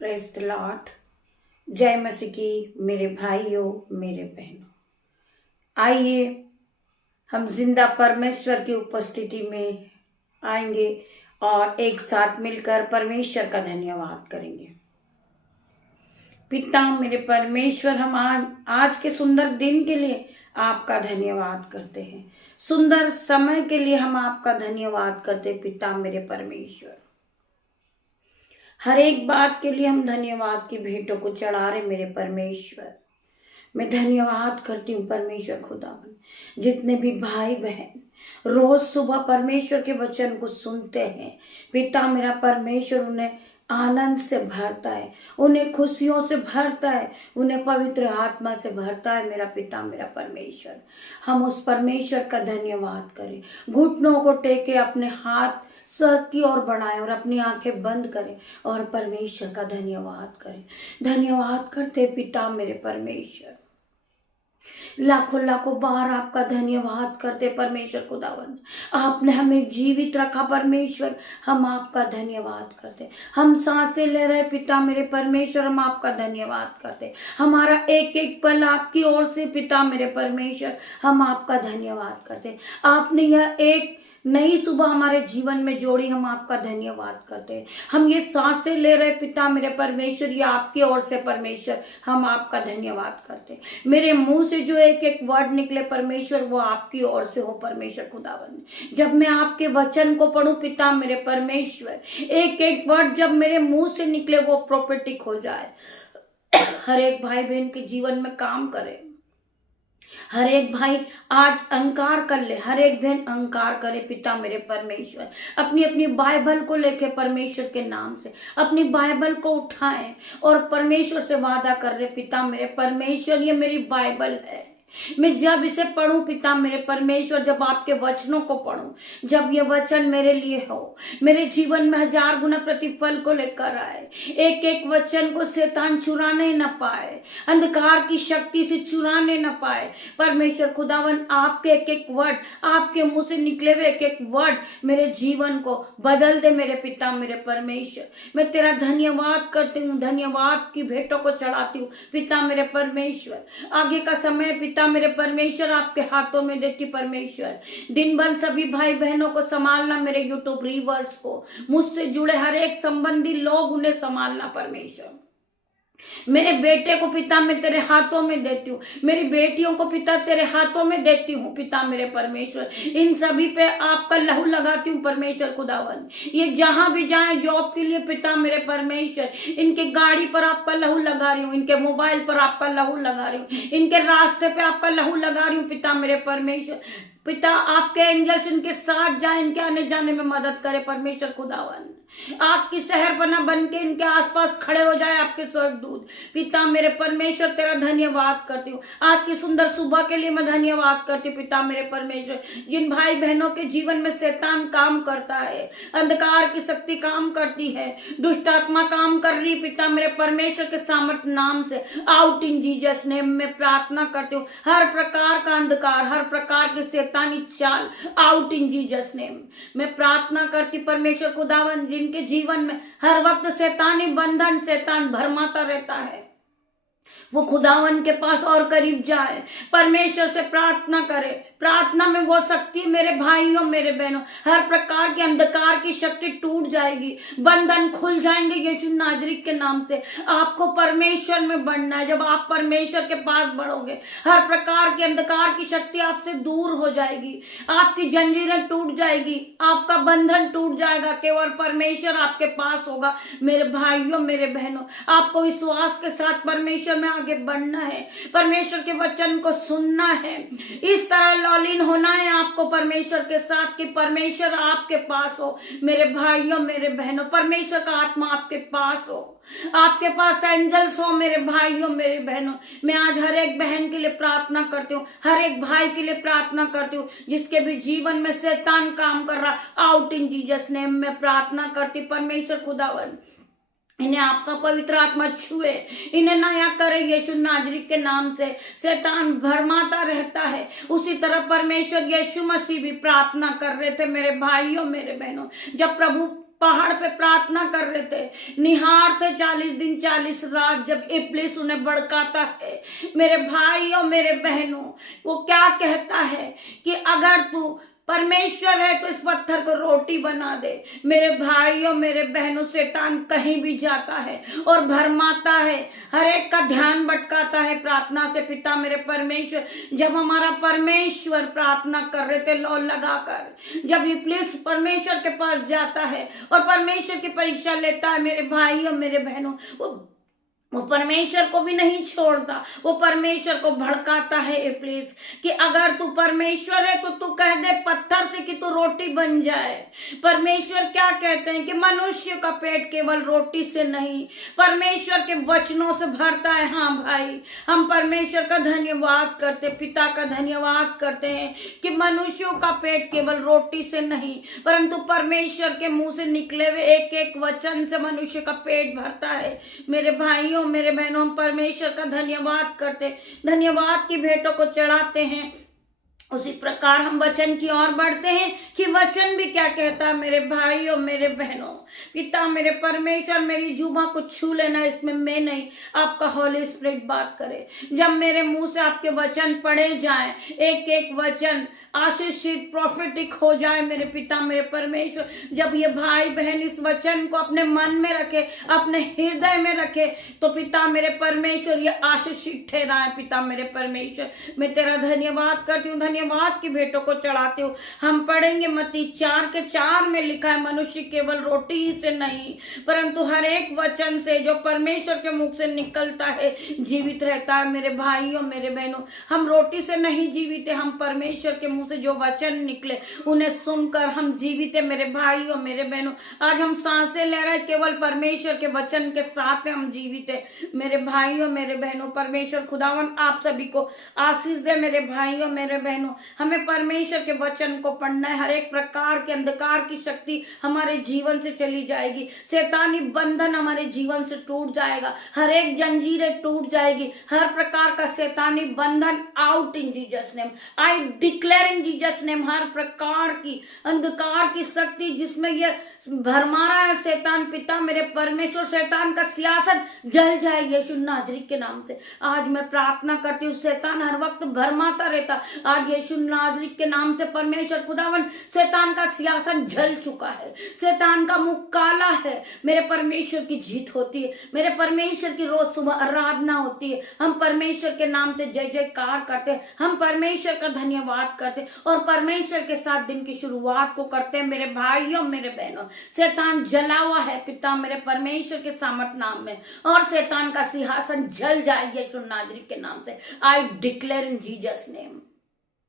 Praise the Lord. जय मसीह की मेरे भाइयों मेरे बहनों, आइए हम जिंदा परमेश्वर की उपस्थिति में आएंगे और एक साथ मिलकर परमेश्वर का धन्यवाद करेंगे। पिता मेरे परमेश्वर, हम आज के सुंदर दिन के लिए आपका धन्यवाद करते हैं। सुंदर समय के लिए हम आपका धन्यवाद करते हैं। पिता मेरे परमेश्वर, हर एक बात के लिए हम धन्यवाद की भेंटों को चढ़ा रहे मेरे परमेश्वर। मैं धन्यवाद करती हूँ परमेश्वर खुदावन, जितने भी भाई बहन रोज सुबह परमेश्वर के वचन को सुनते हैं। पिता मेरा परमेश्वर उन्हें आनंद से भरता है, उन्हें खुशियों से भरता है, उन्हें पवित्र आत्मा से भरता है। मेरा पिता मेरा परमेश्वर, हम उस परमेश्वर का धन्यवाद करें। घुटनों को टेके अपने हाथ स्वर्ग की ओर बढ़ाएं और अपनी आंखें बंद करें और परमेश्वर का धन्यवाद करें। धन्यवाद करते पिता मेरे परमेश्वर, लाखों लाखों बार आपका धन्यवाद करते परमेश्वर खुदावन। आपने हमें जीवित रखा परमेश्वर, हम आपका धन्यवाद करते। हम सांसें ले रहे पिता मेरे परमेश्वर, हम आपका धन्यवाद करते। हमारा एक एक पल आपकी ओर से पिता मेरे परमेश्वर, हम आपका धन्यवाद करते। आपने यह एक नई सुबह हमारे जीवन में जोड़ी, हम आपका धन्यवाद करते हैं। हम ये सांसें ले रहे पिता मेरे परमेश्वर, ये आपकी ओर से परमेश्वर, हम आपका धन्यवाद करते हैं। मेरे मुंह से जो एक एक वर्ड निकले परमेश्वर, वो आपकी ओर से हो परमेश्वर खुदावन। जब मैं आपके वचन को पढ़ूं पिता मेरे परमेश्वर, एक एक वर्ड जब मेरे मुंह से निकले वो प्रोफेटिक हो जाए, हर एक भाई बहन के जीवन में काम करे। हर एक भाई आज अंकार कर ले, हर एक बहन अंकार करे पिता मेरे परमेश्वर। अपनी अपनी बाइबल को लेके परमेश्वर के नाम से अपनी बाइबल को उठाएं और परमेश्वर से वादा कर रहे पिता मेरे परमेश्वर, ये मेरी बाइबल है। मैं जब इसे पढ़ूं पिता मेरे परमेश्वर, जब आपके वचनों को पढ़ूं, जब ये वचन मेरे लिए हो, मेरे जीवन में 1000 गुना प्रतिफल को लेकर आए। एक एक वचन को शैतान चुराने न पाए, अंधकार की शक्ति से चुराने न पाए। परमेश्वर खुदावन, आपके एक एक वर्ड, आपके मुंह से निकले हुए एक एक वर्ड मेरे जीवन को बदल दे मेरे पिता मेरे परमेश्वर। मैं तेरा धन्यवाद करती हूँ, धन्यवाद की भेंटों को चढ़ाती हूँ पिता मेरे परमेश्वर। आगे का समय पिता मेरे परमेश्वर आपके हाथों में देती परमेश्वर। दिन भर सभी भाई बहनों को संभालना, मेरे यूट्यूब व्यूअर्स को, मुझसे जुड़े हर एक संबंधी लोग, उन्हें संभालना परमेश्वर। मेरे बेटे को पिता मैं तेरे हाथों में देती हूँ, मेरी बेटियों को पिता तेरे हाथों में देती हूँ पिता मेरे परमेश्वर। इन सभी पे आपका लहू लगाती हूँ परमेश्वर खुदावन। ये जहां भी जाए जॉब के लिए पिता मेरे परमेश्वर, इनके गाड़ी पर आपका लहू लगा रही हूँ, इनके मोबाइल पर आपका लहू लगा रही हूँ, इनके रास्ते पे आपका लहू लगा रही हूँ पिता मेरे परमेश्वर। पिता आपके एंजल्स इनके साथ जाए, इनके आने जाने में मदद करे परमेश्वर खुदावन। आग की शहर बना बन के इनके आसपास खड़े हो जाए आपके स्वर्गदूत। पिता मेरे परमेश्वर तेरा धन्यवाद करती हूँ। आज की सुंदर सुबह के लिए मैं धन्यवाद करती हूँ पिता मेरे परमेश्वर। जिन भाई बहनों के जीवन में शैतान काम करता है, अंधकार की शक्ति काम करती है, दुष्ट आत्मा काम कर रही, पिता मेरे परमेश्वर के सामर्थ्य नाम से आउट इन जीसस नेम में प्रार्थना करती हूँ। हर प्रकार का अंधकार, हर प्रकार के शैतानी चाल आउट इन जीसस नेम मैं प्रार्थना करती परमेश्वर खुदावन। जिनके जीवन में हर वक्त शैतानी बंधन, शैतान भरमाता रहता है, वो खुदावन के पास और करीब जाए, परमेश्वर से प्रार्थना करे। प्रार्थना में वो शक्ति मेरे भाइयों मेरे बहनों, हर प्रकार के अंधकार की शक्ति टूट जाएगी, बंधन खुल जाएंगे यीशु नाजरीत के नाम से। आपको परमेश्वर में बढ़ना है। जब आप परमेश्वर के पास बढ़ोगे, हर प्रकार के अंधकार की शक्ति आपसे दूर हो जाएगी, आपकी जंजीरें टूट जाएगी, आपका बंधन टूट जाएगा। केवल परमेश्वर आपके पास होगा मेरे भाइयों मेरे बहनों। आपको विश्वास के साथ परमेश्वर में आगे बढ़ना है, परमेश्वर के वचन को सुनना है, इस तरह लॉलीन होना है आपको परमेश्वर के साथ कि परमेश्वर आपके पास हो मेरे भाइयों मेरे बहनों। परमेश्वर का आत्मा आपके पास हो, आपके पास एंजल्स हो मेरे भाइयों मेरे बहनों। मैं आज हर एक बहन के लिए प्रार्थना करती हूँ, हर एक भाई के लिए प्रार्थना करती हूँ, जिसके भी जीवन में शैतान काम कर रहा, आउट इन जीसस नेम में प्रार्थना करती परमेश्वर खुदावन। इन्हें आपका पवित्र आत्मा छुए, इन्हें नया करे यीशु नाजरी के नाम से। शैतान भरमाता रहता है, उसी तरह परमेश्वर यीशु मसीह भी प्रार्थना कर रहे थे मेरे भाइयों मेरे बहनों। जब प्रभु पहाड़ पे प्रार्थना कर रहे थे, निहार थे 40 दिन 40 रात, जब इब्लिस उन्हें भड़काता है। मेरे भाई और मेरे बहनों, वो क्या कहता है कि अगर तू परमेश्वर है तो इस पत्थर को रोटी बना दे। मेरे भाई और मेरे बहनों, शैतान कहीं भी जाता है और भरमाता है, हर एक का ध्यान भटकाता है प्रार्थना से। पिता मेरे परमेश्वर, जब हमारा परमेश्वर प्रार्थना कर रहे थे लौ लगाकर, जब इब्लिस परमेश्वर के पास जाता है और परमेश्वर की परीक्षा लेता है, मेरे भाई और मेरे बहनों, वो परमेश्वर को भी नहीं छोड़ता, वो परमेश्वर को भड़काता है इब्लिस कि अगर तू परमेश्वर है तो तू कह दे पत्थर से कि तू रोटी बन जाए। परमेश्वर क्या कहते हैं कि मनुष्य का पेट केवल रोटी से नहीं, परमेश्वर के वचनों से भरता है। हाँ भाई, हम परमेश्वर का धन्यवाद करते, पिता का धन्यवाद करते हैं कि मनुष्यों का पेट केवल रोटी से नहीं, परंतु परमेश्वर के मुंह से निकले हुए एक एक वचन से मनुष्य का पेट भरता है। मेरे भाइयों, मेरे बहनों, हम परमेश्वर का धन्यवाद करते, धन्यवाद की भेंटों को चढ़ाते हैं। उसी प्रकार हम वचन की ओर बढ़ते हैं कि वचन भी क्या कहता है। मेरे भाइयों, मेरे बहनों, पिता मेरे परमेश्वर मेरी जुबां को छू लेना, इसमें मैं नहीं, आपका होली स्पिरिट बात करे। जब मेरे मुंह से आपके वचन पढ़े जाएं, एक एक वचन आशीषित प्रोफेटिक हो जाए। मेरे पिता मेरे परमेश्वर, जब ये भाई बहन इस वचन को अपने मन में रखे, अपने हृदय में रखे, तो पिता मेरे परमेश्वर ये आशीषित ठहराए। पिता मेरे परमेश्वर, मैं तेरा धन्यवाद करती हूँ, धन्यवाद की भेंटों को चढ़ाती हूँ। हम पढ़ेंगे मत्ती 4:4 में लिखा है, मनुष्य केवल रोटी ही से नहीं परंतु हर एक वचन से जो परमेश्वर के मुख से निकलता है जीवित रहता है। मेरे भाइयों, मेरे बहनों, हम रोटी से नहीं जीवित है, हम परमेश्वर के मुंह से जो वचन निकले उन्हें सुनकर हम जीवित है। मेरे भाइयों, मेरे बहनों, आज हम सांसें ले रहे हैं, केवल परमेश्वर के वचन के साथ में हम जीवित है। मेरे भाइयों, मेरे बहनों, परमेश्वर खुदावन आप सभी को आशीष दे। मेरे भाइयों, मेरे बहनों, हमें परमेश्वर के वचन को पढ़ना है। हर एक प्रकार के अंधकार की शक्ति हमारे जीवन से चली जाएगी, शैतानी बंधन हमारे जीवन से टूट जाएगा, हर एक जंजीरें टूट जाएगी, हर प्रकार का शैतानी बंधन out in Jesus name. I declare in Jesus name, हर प्रकार की अंधकार की शक्ति जिसमें ये भरमारा है शैतान, पिता मेरे परमेश्वर, शैतान का सियासत जल जाए यीशु नाजरी के नाम से। आज मैं प्रार्थना करती हूँ, शैतान हर वक्त भरमाता रहता, आज यीशु नाजरी के नाम से परमेश्वर खुदावन, शैतान का सियासन जल चुका है, शैतान का मुख काला है। मेरे परमेश्वर की जीत होती है, मेरे परमेश्वर की रोज सुबह आराधना होती है। हम परमेश्वर के नाम से जय जयकार करते हैं, हम परमेश्वर का धन्यवाद करते हैं और परमेश्वर के साथ दिन की शुरुआत को करते हैं। मेरे भाइयों, मेरे बहनों, शैतान जला हुआ है पिता मेरे परमेश्वर के सामर्थ नाम में, और शैतान का सिंहासन जल जाए यीशु नाजरी के नाम से। आई डिक्लेयर इन जीसस नेम।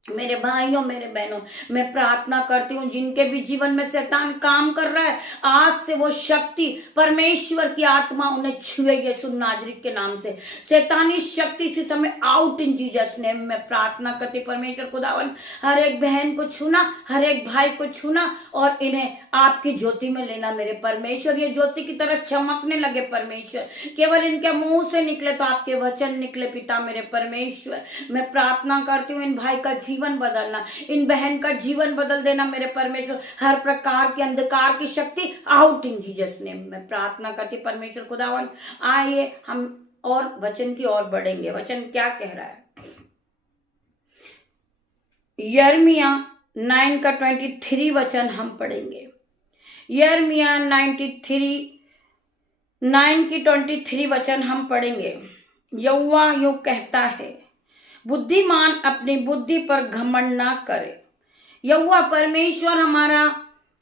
मेरे भाइयों, मेरे बहनों, मैं प्रार्थना करती हूँ जिनके भी जीवन में शैतान काम कर रहा है, आज से वो शक्ति परमेश्वर की आत्मा उन्हें छुए यीशु नाजरी के नाम से। शैतानी शक्ति इसी समय आउट इन जीसस नेम। मैं प्रार्थना करती परमेश्वर खुदावन, हर एक बहन को छूना, हर एक भाई को छूना और इन्हें आपकी ज्योति में लेना। मेरे परमेश्वर, ये ज्योति की तरह चमकने लगे परमेश्वर, केवल इनके मुंह से निकले तो आपके वचन निकले। पिता मेरे परमेश्वर, मैं प्रार्थना करती हूँ इन भाई का जीवन बदलना, इन बहन का जीवन बदल देना मेरे परमेश्वर। हर प्रकार के अंधकार की शक्ति आउट इन जीसस नेम। मैं प्रार्थना करती परमेश्वर खुदावन, आइए हम और वचन की ओर बढ़ेंगे। वचन क्या कह रहा है? यिर्मयाह 9:23 वचन हम पढ़ेंगे। यिर्मयाह 9:23 वचन हम पढ़ेंगे। यहोवा यूं कहता है, बुद्धिमान अपनी बुद्धि पर घमंड ना करे। यहोवा परमेश्वर हमारा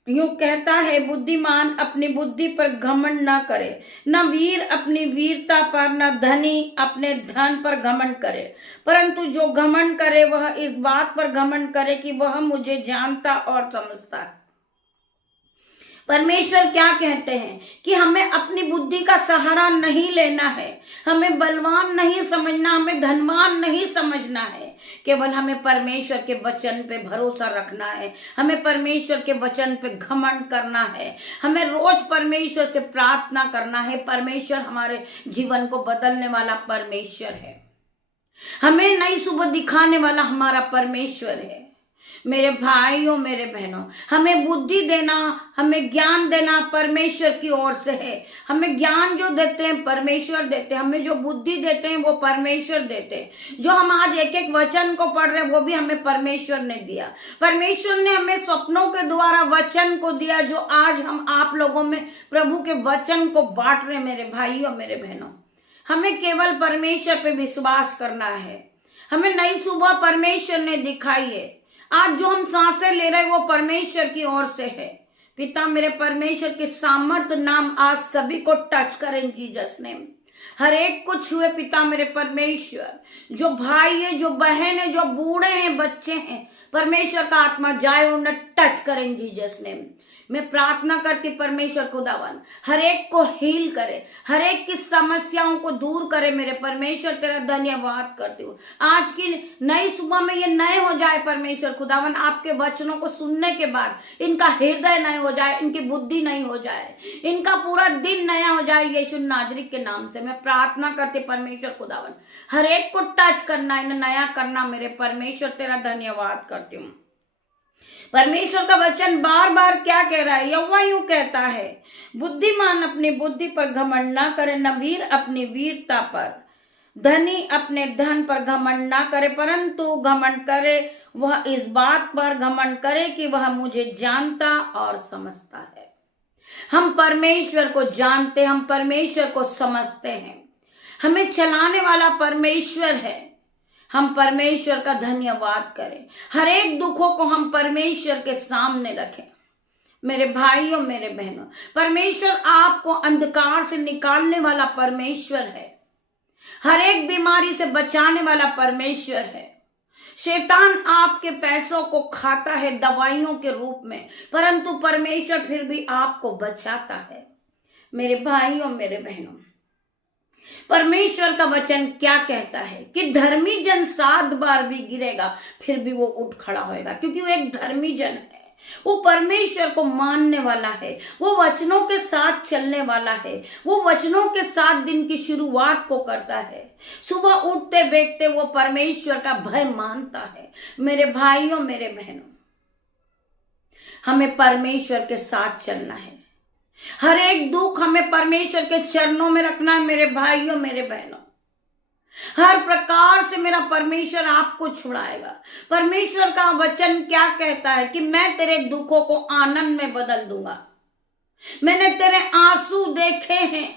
यूं कहता है, बुद्धिमान अपनी बुद्धि पर घमंड ना करे, न वीर अपनी वीरता पर, न धनी अपने धन पर घमंड करे, परंतु जो घमंड करे वह इस बात पर घमंड करे कि वह मुझे जानता और समझता है। परमेश्वर क्या कहते हैं कि हमें अपनी बुद्धि का सहारा नहीं लेना है, हमें बलवान नहीं समझना, हमें धनवान नहीं समझना है, केवल हमें परमेश्वर के वचन पे भरोसा रखना है, हमें परमेश्वर के वचन पे घमंड करना है, हमें रोज परमेश्वर से प्रार्थना करना है। परमेश्वर हमारे जीवन को बदलने वाला परमेश्वर है, हमें नई सुबह दिखाने वाला हमारा परमेश्वर है। मेरे भाइयों मेरे बहनों, हमें बुद्धि देना, हमें ज्ञान देना परमेश्वर की ओर से है। हमें ज्ञान जो देते हैं परमेश्वर देते हैं, हमें जो बुद्धि देते हैं वो परमेश्वर देते हैं। जो हम आज एक एक वचन को पढ़ रहे हैं वो भी हमें परमेश्वर ने दिया। परमेश्वर ने हमें स्वप्नों के द्वारा वचन को दिया, जो आज हम आप लोगों में प्रभु के वचन को बांट रहे। मेरे भाइयों मेरे बहनों, हमें केवल परमेश्वर पे विश्वास करना है। हमें नई सुबह परमेश्वर ने दिखाई है। आज जो हम सांसें ले रहे हैं वो परमेश्वर की ओर से है। पिता मेरे परमेश्वर के सामर्थ नाम आज सभी को टच करें जीसस नेम। हर एक को छुए पिता मेरे परमेश्वर। जो भाई है, जो बहन है, जो बूढ़े हैं, बच्चे हैं, परमेश्वर का आत्मा जाए उन्हें टच करें जीसस नेम। मैं प्रार्थना करती परमेश्वर खुदावन हर एक को हील करे, हर एक की समस्याओं को दूर करे। मेरे परमेश्वर तेरा धन्यवाद करती हूँ। आज की नई सुबह में ये नए हो जाए परमेश्वर खुदावन। आपके वचनों को सुनने के बाद इनका हृदय नए हो जाए, इनकी बुद्धि नई हो जाए, इनका पूरा दिन नया हो जाए। यीशु नाजरीत के नाम से मैं प्रार्थना करती परमेश्वर खुदावन हर एक को टच करना, इन्हें नया करना। मेरे परमेश्वर तेरा धन्यवाद करती हूँ। परमेश्वर का वचन बार बार क्या कह रहा है? यहोवा यूं कहता है, बुद्धिमान अपनी बुद्धि पर घमंड ना करे, न वीर अपनी वीरता पर, धनी अपने धन पर घमंड ना करे, परंतु घमंड करे वह इस बात पर घमंड करे कि वह मुझे जानता और समझता है। हम परमेश्वर को जानते, हम परमेश्वर को समझते हैं। हमें चलाने वाला परमेश्वर है। हम परमेश्वर का धन्यवाद करें। हर एक दुखों को हम परमेश्वर के सामने रखें। मेरे भाइयों मेरे बहनों, परमेश्वर आपको अंधकार से निकालने वाला परमेश्वर है। हर एक बीमारी से बचाने वाला परमेश्वर है। शैतान आपके पैसों को खाता है दवाइयों के रूप में, परंतु परमेश्वर फिर भी आपको बचाता है। मेरे भाइयों मेरे बहनों, परमेश्वर का वचन क्या कहता है कि धर्मी जन 7 बार भी गिरेगा फिर भी वो उठ खड़ा होएगा, क्योंकि वो एक धर्मी जन है। वो परमेश्वर को मानने वाला है, वो वचनों के साथ चलने वाला है, वो वचनों के साथ दिन की शुरुआत को करता है। सुबह उठते बैठते वो परमेश्वर का भय मानता है। मेरे भाइयों मेरे बहनों, हमें परमेश्वर के साथ चलना है। हर एक दुख हमें परमेश्वर के चरणों में रखना है। मेरे भाइयों मेरे बहनों, हर प्रकार से मेरा परमेश्वर आपको छुड़ाएगा। परमेश्वर का वचन क्या कहता है कि मैं तेरे दुखों को आनंद में बदल दूंगा। मैंने तेरे आंसू देखे हैं,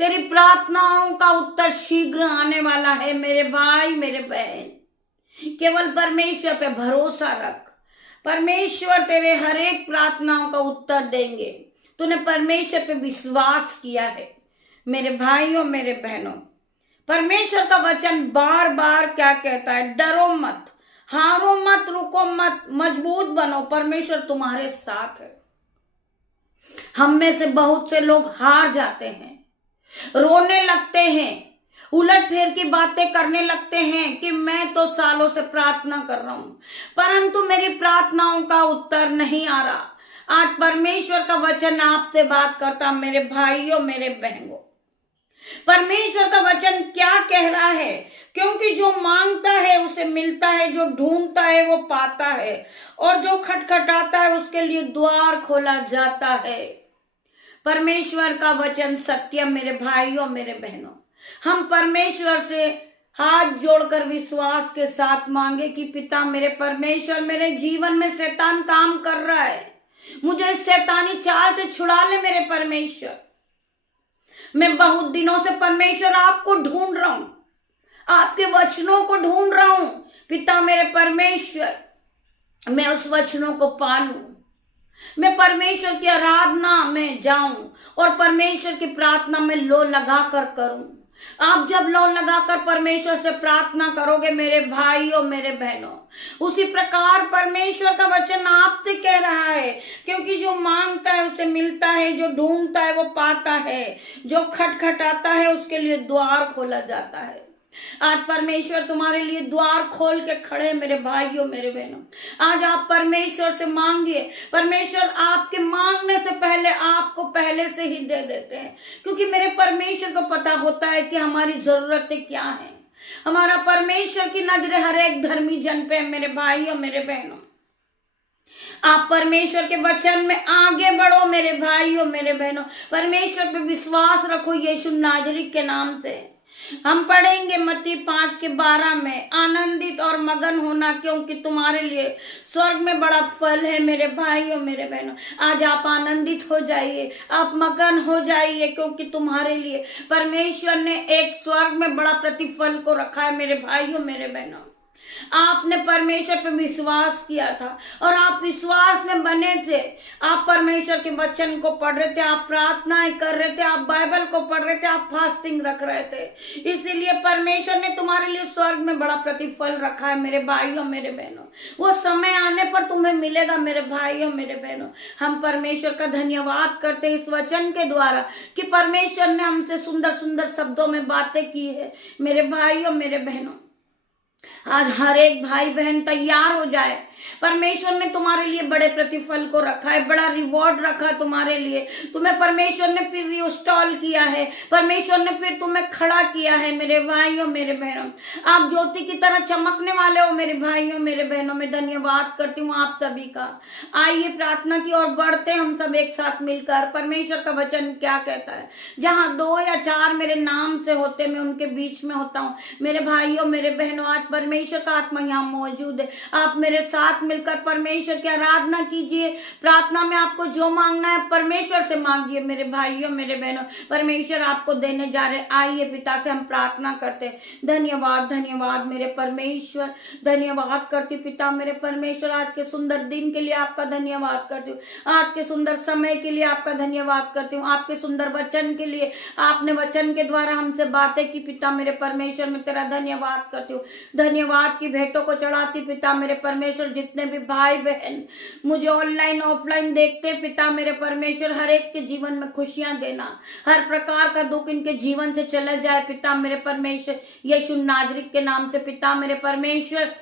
तेरी प्रार्थनाओं का उत्तर शीघ्र आने वाला है। मेरे भाई मेरे बहन, केवल परमेश्वर पे भरोसा रख। परमेश्वर तेरे हर एक प्रार्थनाओं का उत्तर देंगे। तूने परमेश्वर पे विश्वास किया है। मेरे भाइयों मेरे बहनों, परमेश्वर का वचन बार बार क्या कहता है? डरो मत, हारो मत, रुको मत, मजबूत बनो, परमेश्वर तुम्हारे साथ है। हम में से बहुत से लोग हार जाते हैं, रोने लगते हैं, उलट फेर की बातें करने लगते हैं कि मैं तो सालों से प्रार्थना कर रहा हूं, परंतु मेरी प्रार्थनाओं का उत्तर नहीं आ रहा। आज परमेश्वर का वचन आपसे बात करता। मेरे भाइयों मेरे बहनों, परमेश्वर का वचन क्या कह रहा है? क्योंकि जो मांगता है उसे मिलता है, जो ढूंढता है वो पाता है, और जो खटखटाता है उसके लिए द्वार खोला जाता है। परमेश्वर का वचन सत्य। मेरे भाइयों मेरे बहनों, हम परमेश्वर से हाथ जोड़कर विश्वास के साथ मांगे कि पिता मेरे परमेश्वर, मेरे जीवन में शैतान काम कर रहा है, मुझे शैतानी चाल से छुड़ा ले। मेरे परमेश्वर, मैं बहुत दिनों से परमेश्वर आपको ढूंढ रहा हूं, आपके वचनों को ढूंढ रहा हूं। पिता मेरे परमेश्वर, मैं उस वचनों को पालूं, मैं परमेश्वर की आराधना में जाऊं और परमेश्वर की प्रार्थना में लो लगाकर करूं। आप जब लो लगाकर परमेश्वर से प्रार्थना करोगे मेरे भाइयों मेरे बहनों, उसी प्रकार परमेश्वर का वचन आपसे कह रहा है, क्योंकि जो मांगता है उसे मिलता है, जो ढूंढता है वो पाता है, जो खटखटाता है उसके लिए द्वार खोला जाता है। आज परमेश्वर तुम्हारे लिए द्वार खोल के खड़े। मेरे भाइयों मेरे बहनों, आज आप परमेश्वर से मांगिए। परमेश्वर आपके मांगने से पहले आपको पहले से ही दे देते हैं, क्योंकि मेरे परमेश्वर को पता होता है कि हमारी जरूरतें क्या हैं। हमारा परमेश्वर की नजरें हर एक धर्मी जन पे, मेरे भाई और मेरे बहनों। आप परमेश्वर के वचन में आगे बढ़ो मेरे भाई और मेरे बहनों। परमेश्वर पे विश्वास रखो यीशु नाजरी के नाम से। हम पढ़ेंगे मत्ती 5:12 में, आनंदित और मगन होना क्योंकि तुम्हारे लिए स्वर्ग में बड़ा फल है। मेरे भाई और मेरे बहनों, आज आप आनंदित हो जाइए, आप मगन हो जाइए, क्योंकि तुम्हारे लिए परमेश्वर ने एक स्वर्ग में बड़ा प्रतिफल को रखा है। मेरे भाई और मेरे बहनों, आपने परमेश्वर पे विश्वास किया था और आप विश्वास में बने थे। आप परमेश्वर के वचन को पढ़ रहे थे, आप प्रार्थनाएं कर रहे थे, आप बाइबल को पढ़ रहे थे, आप फास्टिंग रख रहे थे। इसीलिए परमेश्वर ने तुम्हारे लिए स्वर्ग में बड़ा प्रतिफल रखा है। मेरे भाई और मेरे बहनों, वो समय आने पर तुम्हें मिलेगा। मेरे भाई और मेरे बहनों, हम परमेश्वर का धन्यवाद करते हैं इस वचन के द्वारा कि परमेश्वर ने हमसे सुंदर सुंदर शब्दों में बातें की है। मेरे भाई और मेरे बहनों, आज हर एक भाई बहन तैयार हो जाए। परमेश्वर ने तुम्हारे लिए बड़े प्रतिफल को रखा है, बड़ा रिवॉर्ड रखा है तुम्हारे लिए। तुम्हें परमेश्वर ने फिर रिस्टॉल किया है, परमेश्वर ने फिर तुम्हें खड़ा किया है। मेरे भाई और मेरे बहनों, आप ज्योति की तरह चमकने वाले हो। मेरे भाई और मेरे बहनों, मैं धन्यवाद करती हूँ आप सभी का। आइए प्रार्थना की ओर बढ़ते हम सब एक साथ मिलकर। परमेश्वर का वचन क्या कहता है? जहां 2 या 4 मेरे नाम से होते, मैं उनके बीच में होता हूँ। मेरे भाइयों मेरे बहनों, आज परमेश्वर का आत्मा यहाँ मौजूद है। आप मेरे साथ मिलकर परमेश्वर की आराधना कीजिए। प्रार्थना में आपको जो मांगना है परमेश्वर से मांगिए। मेरे भाइयों मेरे बहनों, परमेश्वर आपको देने जा रहे। आइए पिता से हम प्रार्थना करते हैं। धन्यवाद धन्यवाद मेरे परमेश्वर, धन्यवाद करती पिता मेरे परमेश्वर। आज के सुंदर दिन के लिए आपका धन्यवाद करती हूँ, आज के सुंदर समय के लिए आपका धन्यवाद करती हूँ, आपके सुंदर वचन के लिए। आपने वचन के द्वारा हमसे बातें की पिता मेरे परमेश्वर, मैं तेरा धन्यवाद करती हूँ। धन्यवाद की भेंटों को चढ़ाती पिता मेरे परमेश्वर। जितने भी भाई बहन मुझे ऑनलाइन ऑफलाइन देखते पिता मेरे परमेश्वर, हर एक के जीवन में खुशियां देना, हर प्रकार का दुख इनके जीवन से चला जाए पिता मेरे परमेश्वर। यीशु नाजरीक के नाम से पिता मेरे परमेश्वर,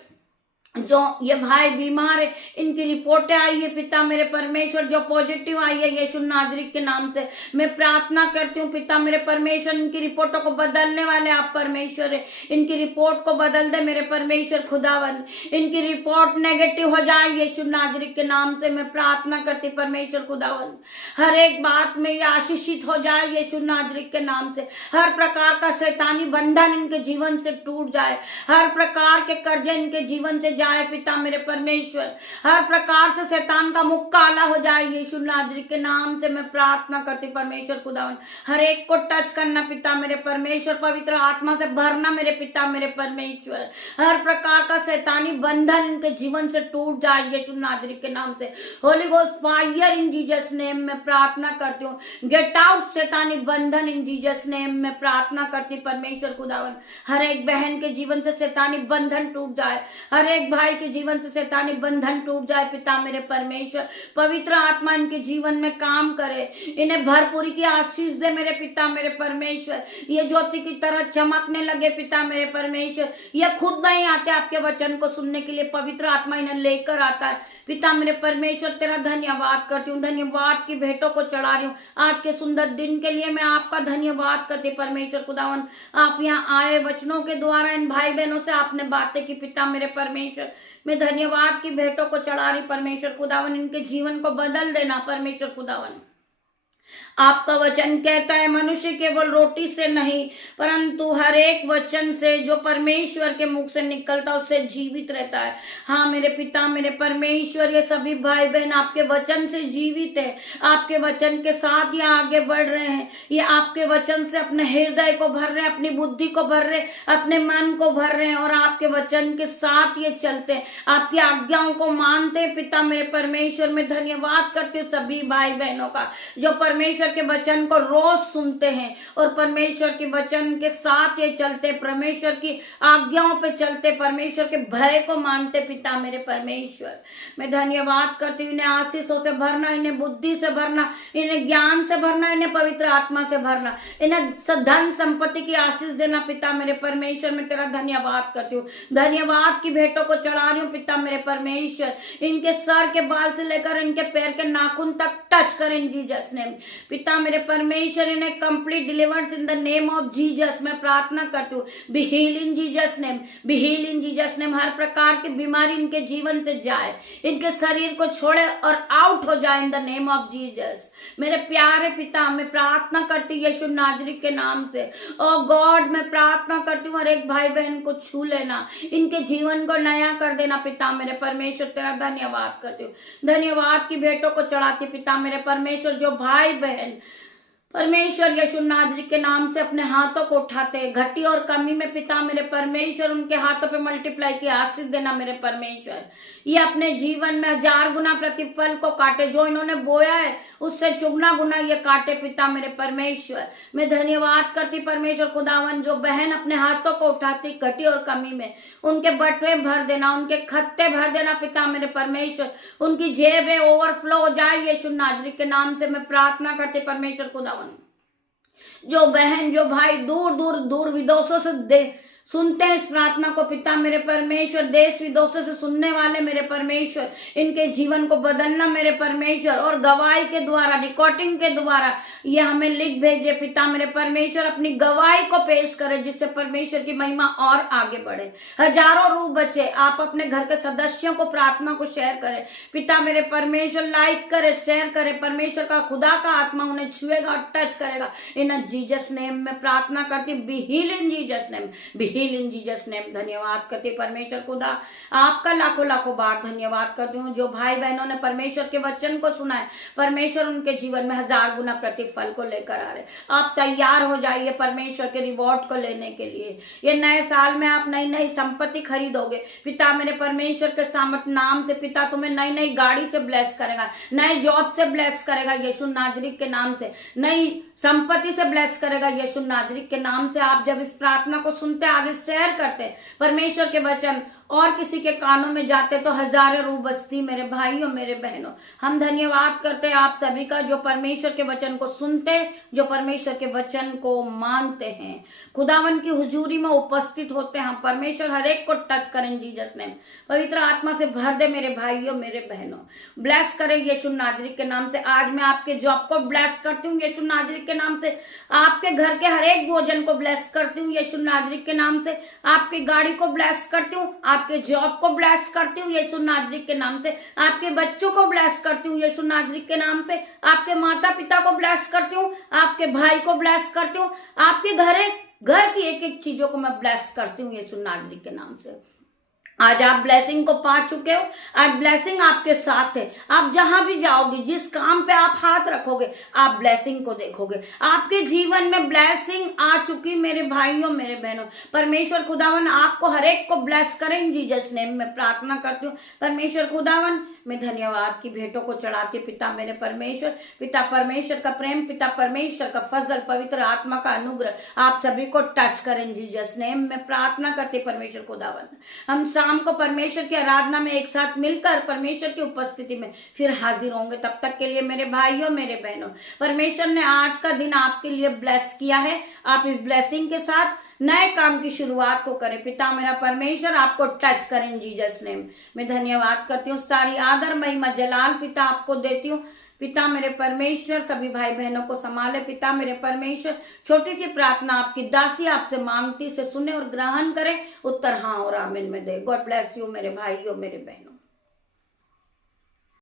जो ये भाई बीमार है इनकी रिपोर्टें आई है पिता मेरे परमेश्वर, जो पॉजिटिव आई है यीशु नाजरीक के नाम से मैं प्रार्थना करती हूँ पिता मेरे परमेश्वर। इनकी रिपोर्टों को बदलने वाले आप परमेश्वर है, इनकी रिपोर्ट को बदल दे मेरे परमेश्वर खुदावन। इनकी रिपोर्ट नेगेटिव हो जाए यीशु नाजरीक के नाम से मैं प्रार्थना करती परमेश्वर खुदावन। हर एक बात में ये आशीषित हो जाए यीशु नाजरीक के नाम से। हर प्रकार का शैतानी बंधन इनके जीवन से टूट जाए, हर प्रकार के कर्जे इनके जीवन से जाए पिता मेरे परमेश्वर। हर प्रकार से शैतान का मुख काला हो जाए यीशु नाजरीक के नाम से मैं प्रार्थना करती परमेश्वर खुदावन। हर एक को टच करना पिता मेरे परमेश्वर, पवित्र आत्मा से भरना मेरे पिता मेरे परमेश्वर। हर प्रकार का शैतानी बंधन इनके जीवन से टूट जाए यीशु नाजरीक के नाम से। Holi ghost fire in Jesus name में प्रार्थना करती हूँ। गेट आउट शैतानी बंधन इन जीसस नेम में प्रार्थना करती परमेश्वर खुदावन। हर एक बहन के जीवन से शैतानी बंधन टूट जाए, हर एक भाई के जीवन से शैतानी बंधन टूट जाए पिता मेरे परमेश्वर। पवित्र आत्मा इनके जीवन में काम करे, इन्हें भरपूरी की आशीष दे मेरे पिता मेरे परमेश्वर। ये ज्योति की तरह चमकने लगे पिता मेरे परमेश्वर। ये खुद नहीं आते आपके वचन को सुनने के लिए, पवित्र आत्मा इन्हें लेकर आता है पिता मेरे परमेश्वर। तेरा धन्यवाद करती हूँ, धन्यवाद की भेंटों को चढ़ा रही हूँ। आज के सुंदर दिन के लिए मैं आपका धन्यवाद करती परमेश्वर खुदावन। आप यहाँ आए वचनों के द्वारा इन भाई बहनों से आपने बातें की पिता मेरे परमेश्वर। मैं धन्यवाद की भेंटों को चढ़ा रही परमेश्वर खुदावन। इनके जीवन को बदल देना परमेश्वर खुदावन। आपका वचन कहता है मनुष्य केवल रोटी से नहीं परंतु हर एक वचन से जो परमेश्वर के मुख से निकलता उससे जीवित रहता है। हाँ मेरे पिता मेरे परमेश्वर, ये सभी भाई बहन आपके वचन से जीवित है, आपके वचन के साथ ये आगे बढ़ रहे हैं। ये आपके वचन से अपने हृदय को भर रहे हैं, अपनी बुद्धि को भर रहे हैं, अपने मन को भर रहे हैं और आपके वचन के साथ ये चलते हैं, आपकी आज्ञाओं को मानते हैं पिता मेरे परमेश्वर। मैं धन्यवाद करती हूँ सभी भाई बहनों का जो परमेश्वर के वचन को रोज सुनते हैं और परमेश्वर के वचन के साथ ये चलते, परमेश्वर की आज्ञाओं पे चलते, परमेश्वर के भय को मानते पिता मेरे परमेश्वर। मैं धन्यवाद करती हूँ। इन्हें आशीषों से भरना, इन्हें बुद्धि से भरना, इन्हें ज्ञान से भरना, इन्हें पवित्र आत्मा से भरना, इन्हें धन संपत्ति की आशीष देना पिता मेरे परमेश्वर। मैं तेरा धन्यवाद करती हूँ। धन्यवाद की भेंटों को चढ़ा रही हूँ पिता मेरे परमेश्वर। इनके सर के बाल से लेकर इनके पैर के नाखून तक टच करें जीसस नेम पिता मेरे परमेश्वर, इन्हें complete delivers in the name of Jesus मैं प्रार्थना करती हूँ। Be heal in Jesus name, be heal in Jesus name. हर प्रकार की बीमारी इनके जीवन से जाए, इनके शरीर को छोड़े और आउट हो जाए इन द नेम ऑफ जीसस। मेरे प्यारे पिता, मैं प्रार्थना करती हूँ यीशु नाजरी के नाम से। ओ गॉड, मैं प्रार्थना करती हूँ हर एक भाई बहन को छू लेना, इनके जीवन को नया कर देना। पिता मेरे परमेश्वर, तेरा धन्यवाद करती हूँ। धन्यवाद की भेंटों को चढ़ाती पिता मेरे परमेश्वर, जो भाई बहन परमेश्वर यीशु नाजरी के नाम से अपने हाथों को उठाते हैं, घटी और कमी में पिता मेरे परमेश्वर उनके हाथों पे मल्टीप्लाई की आशीष देना मेरे परमेश्वर। ये अपने जीवन में 1000 गुना प्रतिफल को काटे, जो इन्होंने बोया है उससे चुगना गुना ये काटे पिता मेरे परमेश्वर। मैं धन्यवाद करती परमेश्वर खुदावन, जो बहन अपने हाथों को उठाती घटी और कमी में, उनके बटुए भर देना, उनके खत्ते भर देना पिता मेरे परमेश्वर। उनकी जेबें ओवरफ्लो हो जाए यीशु नाजरी के नाम से मैं प्रार्थना करती परमेश्वर खुदावन। जो बहन जो भाई दूर दूर दूर विदेशों से सुनते हैं इस प्रार्थना को पिता मेरे परमेश्वर, देश विदेशों से सुनने वाले मेरे परमेश्वर, इनके जीवन को बदलना मेरे परमेश्वर, और गवाही के द्वारा, रिकॉर्डिंग के द्वारा ये हमें लिख भेजे पिता मेरे परमेश्वर, अपनी गवाही को पेश करे, जिससे परमेश्वर की महिमा और आगे बढ़े, हजारों रूह बचे। आप अपने घर के सदस्यों को प्रार्थना को शेयर करें पिता मेरे परमेश्वर, लाइक करे, शेयर करे। परमेश्वर का खुदा का आत्मा उन्हें छुएगा और टच करेगा। इन जीसस नेम में प्रार्थना करती, be heal in Jesus name, be heal in Jesus name. धन्यवाद करती परमेश्वर खुदा, आपका लाखों लाखों बार धन्यवाद करती हूँ। जो भाई बहनों ने परमेश्वर के वचन को सुना है, परमेश्वर उनके जीवन में 1000 गुना प्रतिफल को लेकर आ रहे। आप तैयार हो जाइए परमेश्वर के रिवॉर्ड को लेने के लिए। ये नए साल में आप नई नई संपत्ति खरीदोगे पिता मेरे परमेश्वर के सामर्थ नाम से। पिता तुम्हें नई नई गाड़ी से ब्लेस करेगा, नए जॉब से ब्लेस करेगा यीशु नाजरी के नाम से, नई संपत्ति से ब्लेस करेगा यीशु नाजरी के नाम से। आप जब इस प्रार्थना को सुनते, आगे शेयर करते परमेश्वर के वचन, और किसी के कानों में जाते, तो हजारों रूह बसती मेरे भाइयों मेरे बहनों। हम धन्यवाद करते हैं आप सभी का, जो परमेश्वर के वचन को सुनते, जो परमेश्वर के वचन को मानते हैं, खुदावन की हुजूरी में उपस्थित होते हैं। हम परमेश्वर हर एक को टच करें जीसस नेम, पवित्र आत्मा से भर दे मेरे भाइयों मेरे बहनों, ब्लेस करें यीशु नाजरी के नाम से। आज मैं आपके जॉब को ब्लेस करती हूँ यीशु नाजरी के नाम से, आपके घर के हर एक भोजन को ब्लेस करती हूँ यीशु नाजरी के नाम से, आपकी गाड़ी को ब्लेस करती हूँ, आपके जॉब को ब्लेस करती हूँ यीशु नाजरी के नाम से, आपके बच्चों को ब्लेस करती हूँ यीशु नाजरी के नाम से, आपके माता पिता को ब्लेस करती हूँ, आपके भाई को ब्लेस करती हूँ, आपके घर की एक एक चीजों को मैं ब्लेस करती हूँ यीशु नाजरी के नाम से। आज आप ब्लेसिंग को पा चुके हो, आज ब्लेसिंग आपके साथ है। आप जहां भी जाओगे, जिस काम पे आप हाथ रखोगे, आप ब्लेसिंग को देखोगे। आपके जीवन में ब्लेसिंग आ चुकी मेरे भाइयों मेरे बहनों। परमेश्वर खुदावन आपको हर एक को ब्लेस करें जीसस नेम में प्रार्थना करती हूँ। परमेश्वर खुदावन, मैं धन्यवाद की भेंटों को चढ़ाती पिता मेरे परमेश्वर। पिता परमेश्वर का प्रेम, पिता परमेश्वर का फजल, पवित्र आत्मा का अनुग्रह आप सभी को टच करें जीसस नेम में प्रार्थना करती परमेश्वर खुदावन। हम शाम को परमेश्वर की आराधना में एक साथ मिलकर परमेश्वर की उपस्थिति में फिर हाजिर होंगे। तब तक के लिए मेरे भाइयों मेरे बहनों, परमेश्वर ने आज का दिन आपके लिए ब्लेस किया है। आप इस ब्लेसिंग के साथ नए काम की शुरुआत को करें। पिता मेरा परमेश्वर आपको टच करें जीसस नेम। मैं धन्यवाद करती हूँ, सारी आदर महिमा जलाल पिता आपको देती हूँ। पिता मेरे परमेश्वर सभी भाई बहनों को संभाले। पिता मेरे परमेश्वर, छोटी सी प्रार्थना आपकी दासी आपसे मांगती से सुने और ग्रहण करें। उत्तर हाँ और आमीन में दे। गॉड ब्लेस यू मेरे भाइयों मेरे बहनों।